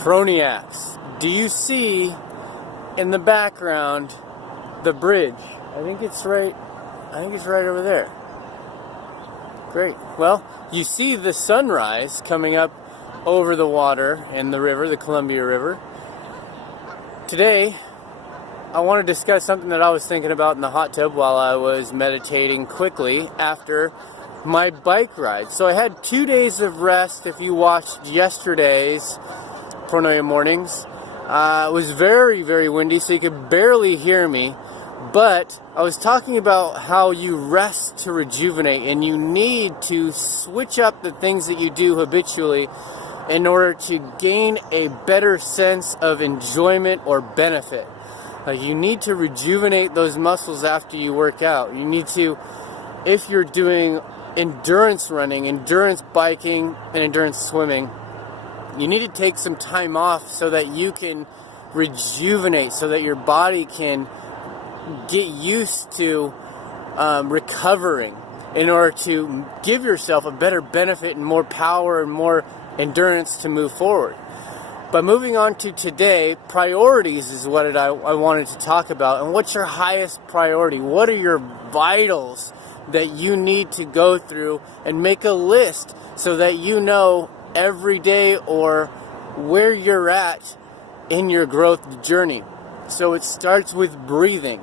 Proniacs, do you see in the background the bridge? I think it's right over there. Great. Well, you see the sunrise coming up over the water and the river, the Columbia River. Today, I want to discuss something that I was thinking about in the hot tub while I was meditating quickly after my bike ride. So I had 2 days of rest. If you watched yesterday's Pronoia Mornings, it was very, very windy, so you could barely hear me. But I was talking about how you rest to rejuvenate, and you need to switch up the things that you do habitually in order to gain a better sense of enjoyment or benefit. You need to rejuvenate those muscles after you work out. You need to, if you're doing endurance running, endurance biking, and endurance swimming, you need to take some time off so that you can rejuvenate, so that your body can get used to recovering in order to give yourself a better benefit and more power and more endurance to move forward. But moving on to today, priorities is what I wanted to talk about. And what's your highest priority? What are your vitals that you need to go through, and make a list so that you know every day or where you're at in your growth journey. So it starts with breathing,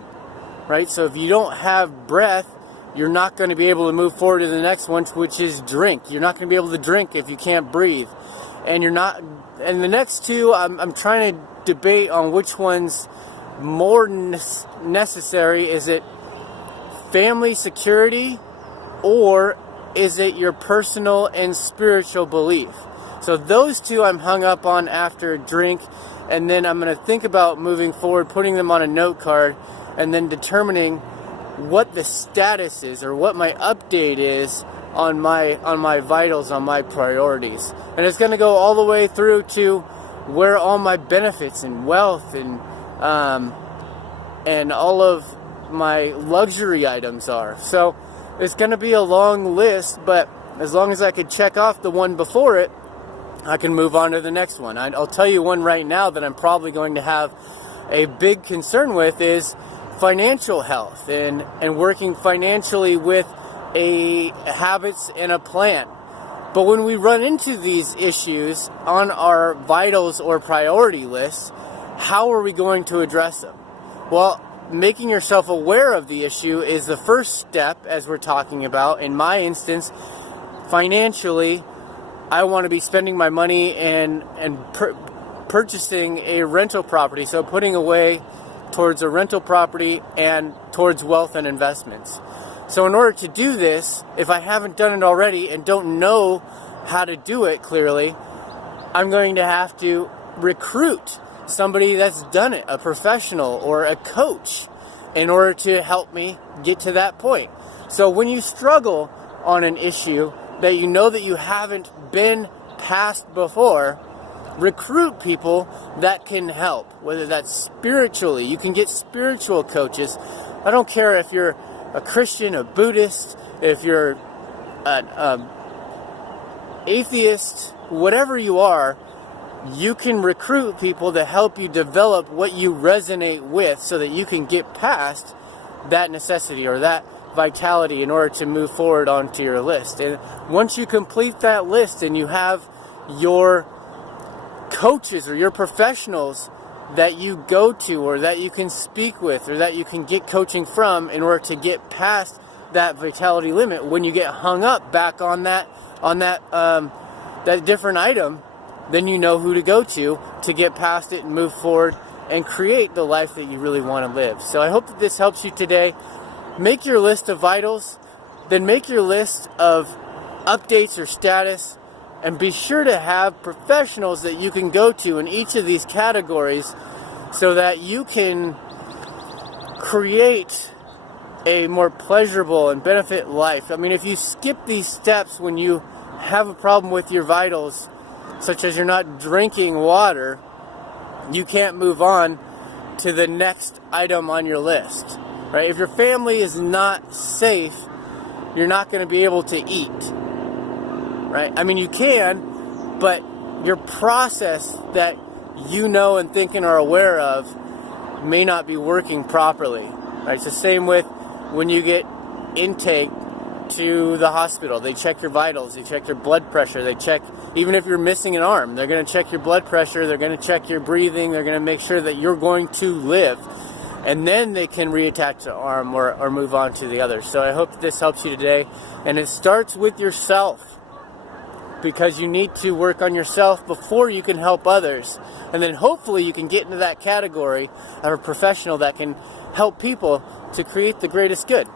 right? So if you don't have breath, you're not going to be able to move forward to the next one, which is drink. You're not going to be able to drink if you can't breathe. And the next two, I'm trying to debate on which one's more necessary. Is it family security, or is it your personal and spiritual belief? So those two I'm hung up on after drink, and then I'm going to think about moving forward, putting them on a note card, and then determining what the status is, or what my update is on my vitals, on my priorities. And it's going to go all the way through to where all my benefits and wealth and all of my luxury items are. So it's going to be a long list, but as long as I could check off the one before it, I can move on to the next one. I'll tell you one right now that I'm probably going to have a big concern with is financial health and working financially with a habits and a plan. But when we run into these issues on our vitals or priority lists, how are we going to address them? Well, making yourself aware of the issue is the first step, as we're talking about. In my instance, financially, I want to be spending my money and purchasing a rental property, so putting away towards a rental property and towards wealth and investments. So in order to do this, if I haven't done it already and don't know how to do it clearly, I'm going to have to recruit somebody that's done it, a professional or a coach, in order to help me get to that point. So when you struggle on an issue that you know that you haven't been past before, recruit people that can help, whether that's spiritually. You can get spiritual coaches. I don't care if you're a Christian, a Buddhist, if you're an atheist, whatever you are, you can recruit people to help you develop what you resonate with so that you can get past that necessity or that vitality in order to move forward onto your list. And once you complete that list and you have your coaches or your professionals that you go to or that you can speak with or that you can get coaching from in order to get past that vitality limit, when you get hung up back on that different item, then you know who to go to get past it and move forward and create the life that you really want to live. So I hope that this helps you today. Make your list of vitals, then make your list of updates or status, and be sure to have professionals that you can go to in each of these categories so that you can create a more pleasurable and benefit life. I mean, if you skip these steps when you have a problem with your vitals, such as you're not drinking water, you can't move on to the next item on your list, right? If your family is not safe, you're not going to be able to eat, right? I mean, you can, but your process that you know and think and are aware of may not be working properly. Right? It's the same with when you get intake to the hospital. They check your vitals, they check your blood pressure, they check, even if you're missing an arm, they're going to check your blood pressure, they're going to check your breathing, they're going to make sure that you're going to live. And then they can reattach the arm or move on to the other. So I hope this helps you today. And it starts with yourself, because you need to work on yourself before you can help others. And then hopefully you can get into that category of a professional that can help people to create the greatest good.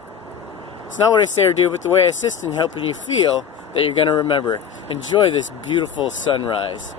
It's not what I say or do, but the way I assist in helping you feel that you're going to remember. Enjoy this beautiful sunrise.